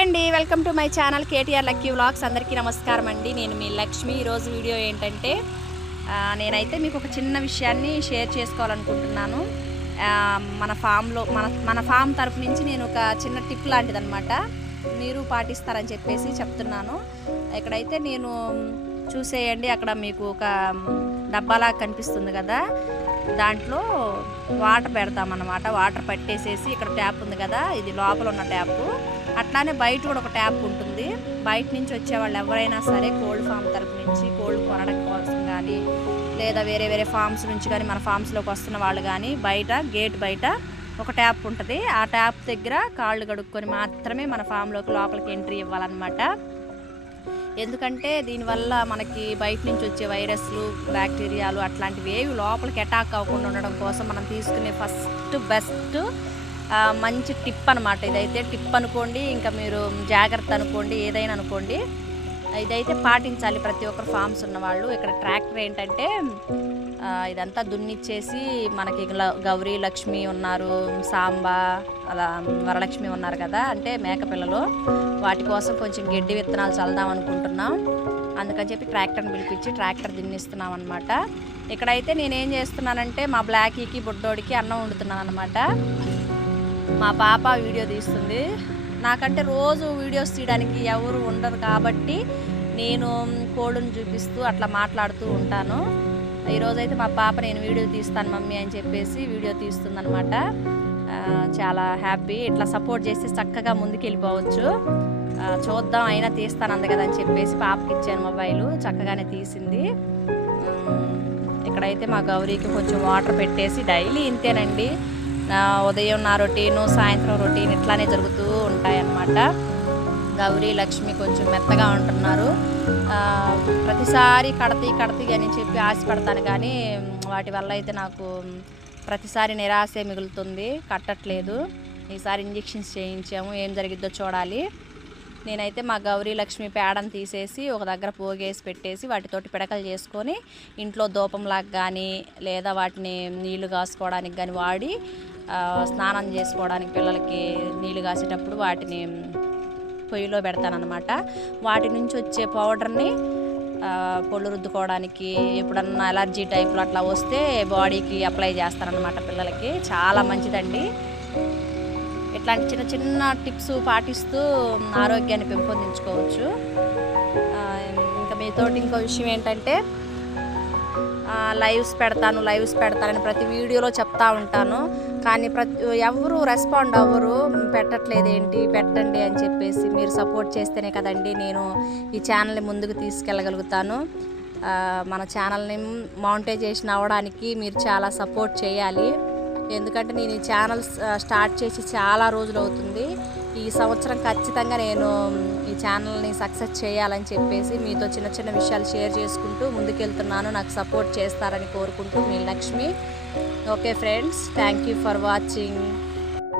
అండి, welcome to my channel KTR lucky vlogs. అందరికీ నమస్కారం అండి. నేను మీ లక్ష్మి. ఈరోజు వీడియో ఏంటంటే నేనైతే మీకు ఒక చిన్న విషయాన్ని షేర్ చేసుకోవాలనుకుంటున్నాను. మన ఫామ్ తరపు నుంచి నేను ఒక చిన్న టిప్ లాంటిదన్నమాట, మీరు పాటిస్తారని చెప్పేసి చెప్తున్నాను. ఇక్కడైతే నేను చూసేయండి, అక్కడ మీకు ఒక డబ్బాలా కనిపిస్తుంది కదా, దాంట్లో వాటర్ పెడతామన్నమాట. వాటర్ పట్టేసేసి ఇక్కడ ట్యాప్ ఉంది కదా, ఇది లోపల ఉన్న ట్యాప్. అట్లానే బయట కూడా ఒక ట్యాప్ ఉంటుంది. బయట నుంచి వచ్చే వాళ్ళు ఎవరైనా సరే కోల్డ్ ఫామ్ తరపు నుంచి కోల్డ్ కొనడం కోసం కానీ, లేదా వేరే వేరే ఫామ్స్ నుంచి కానీ మన ఫామ్స్లోకి వస్తున్న వాళ్ళు కానీ బయట గేట్ బయట ఒక ట్యాప్ ఉంటుంది. ఆ ట్యాప్ దగ్గర కాళ్ళు కడుక్కొని మాత్రమే మన ఫామ్లోకి లోపలికి ఎంట్రీ ఇవ్వాలన్నమాట. ఎందుకంటే దీనివల్ల మనకి బయట నుంచి వచ్చే వైరస్లు, బ్యాక్టీరియాలు అట్లాంటివి ఏవి లోపలికి అటాక్ అవ్వకుండా ఉండడం కోసం మనం తీసుకునే ఫస్ట్ బెస్ట్ మంచి టిప్ అనమాట. ఇదైతే టిప్ అనుకోండి, ఇంకా మీరు జాగ్రత్త అనుకోండి, ఏదైనా అనుకోండి, ఇదైతే పాటించాలి ప్రతి ఒక్కరు ఫామ్స్ ఉన్నవాళ్ళు. ఇక్కడ ట్రాక్టర్ ఏంటంటే ఇదంతా దున్నిచ్చేసి మనకి గౌరీ లక్ష్మి ఉన్నారు, సాంబా, అలా వరలక్ష్మి ఉన్నారు కదా, అంటే మేకపిల్లలు, వాటి కోసం కొంచెం గడ్డి విత్తనాలు చల్దాం అనుకుంటున్నాం. అందుకని చెప్పి ట్రాక్టర్ని పిలిపించి ట్రాక్టర్ దున్నిస్తున్నాం అనమాట. ఇక్కడైతే నేనేం చేస్తున్నానంటే మా బ్లాకీకి బుడ్డోడికి అన్నం వండుతున్నాను అనమాట. మా పాప వీడియో తీస్తుంది. నాకంటే రోజు వీడియోస్ తీయడానికి ఎవరు ఉండరు కాబట్టి నేను కోళ్ళను చూపిస్తూ అట్లా మాట్లాడుతూ ఉంటాను. ఈరోజైతే మా పాప నేను వీడియో తీస్తాను మమ్మీ అని చెప్పేసి వీడియో తీస్తుందనమాట. చాలా హ్యాపీ. ఇట్లా సపోర్ట్ చేస్తే చక్కగా ముందుకు వెళ్ళిపోవచ్చు. చూద్దాం, అయినా తీస్తాను అంది కదా అని చెప్పేసి పాపకి ఇచ్చాను మొబైలు. చక్కగానే తీసింది. ఇక్కడైతే మా గౌరీకి కొంచెం వాటర్ పెట్టేసి, డైలీ ఇంతేనండి, ఉదయం నా రొటీను, సాయంత్రం రొటీన్ ఇట్లానే జరుగుతూ ఉంటాయన్నమాట. గౌరీ లక్ష్మి కొంచెం మెత్తగా ఉంటున్నారు. ప్రతిసారి కడతీ అని చెప్పి ఆశపడతాను, కానీ వాటి వల్ల అయితే నాకు ప్రతిసారి నిరాశే మిగులుతుంది. కట్టట్లేదు. ఈసారి ఇంజెక్షన్స్ చేయించాము, ఏం జరిగిద్దో చూడాలి. నేనైతే మా గౌరీ లక్ష్మి పేడను తీసేసి ఒక దగ్గర పోగేసి పెట్టేసి వాటితోటి పిడకలు చేసుకొని ఇంట్లో దూపంలాగా కానీ, లేదా వాటిని నీళ్లు కాసుకోవడానికి కానీ వాడి స్నానం చేసుకోవడానికి పిల్లలకి నీళ్లు కాసేటప్పుడు వాటిని పొయ్యిలో పెడతానన్నమాట. వాటి నుంచి వచ్చే పౌడర్ని పొళ్ళు రుద్దుకోవడానికి, ఎప్పుడన్నా అలర్జీ టైప్లో అట్లా వస్తే బాడీకి అప్లై చేస్తానన్నమాట పిల్లలకి. చాలా మంచిదండి. ఇట్లాంటి చిన్న చిన్న టిప్స్ పాటిస్తూ ఆరోగ్యాన్ని పెంపొందించుకోవచ్చు. ఇంకా మీతోటి ఇంకో విషయం ఏంటంటే, లైవ్స్ పెడతానని ప్రతి వీడియోలో చెప్తా ఉంటాను, కానీ ఎవరు రెస్పాండ్ అవ్వరు. పెట్టట్లేదేంటి, పెట్టండి అని చెప్పేసి. మీరు సపోర్ట్ చేస్తేనే కదండి నేను ఈ ఛానల్ని ముందుకు తీసుకెళ్ళగలుగుతాను. మన ఛానల్ని మానిటైజేషన్ అవ్వడానికి మీరు చాలా సపోర్ట్ చేయాలి. ఎందుకంటే నేను ఈ ఛానల్ స్టార్ట్ చేసి చాలా రోజులు అవుతుంది. ఈ సంవత్సరం ఖచ్చితంగా నేను ఈ ఛానల్ని సక్సెస్ చేయాలని చెప్పేసి మీతో చిన్న చిన్న విషయాలు షేర్ చేసుకుంటూ ముందుకెళ్తున్నాను. నాకు సపోర్ట్ చేస్తారని కోరుకుంటూ మీ Lakshmi. Okay friends, thank you for watching.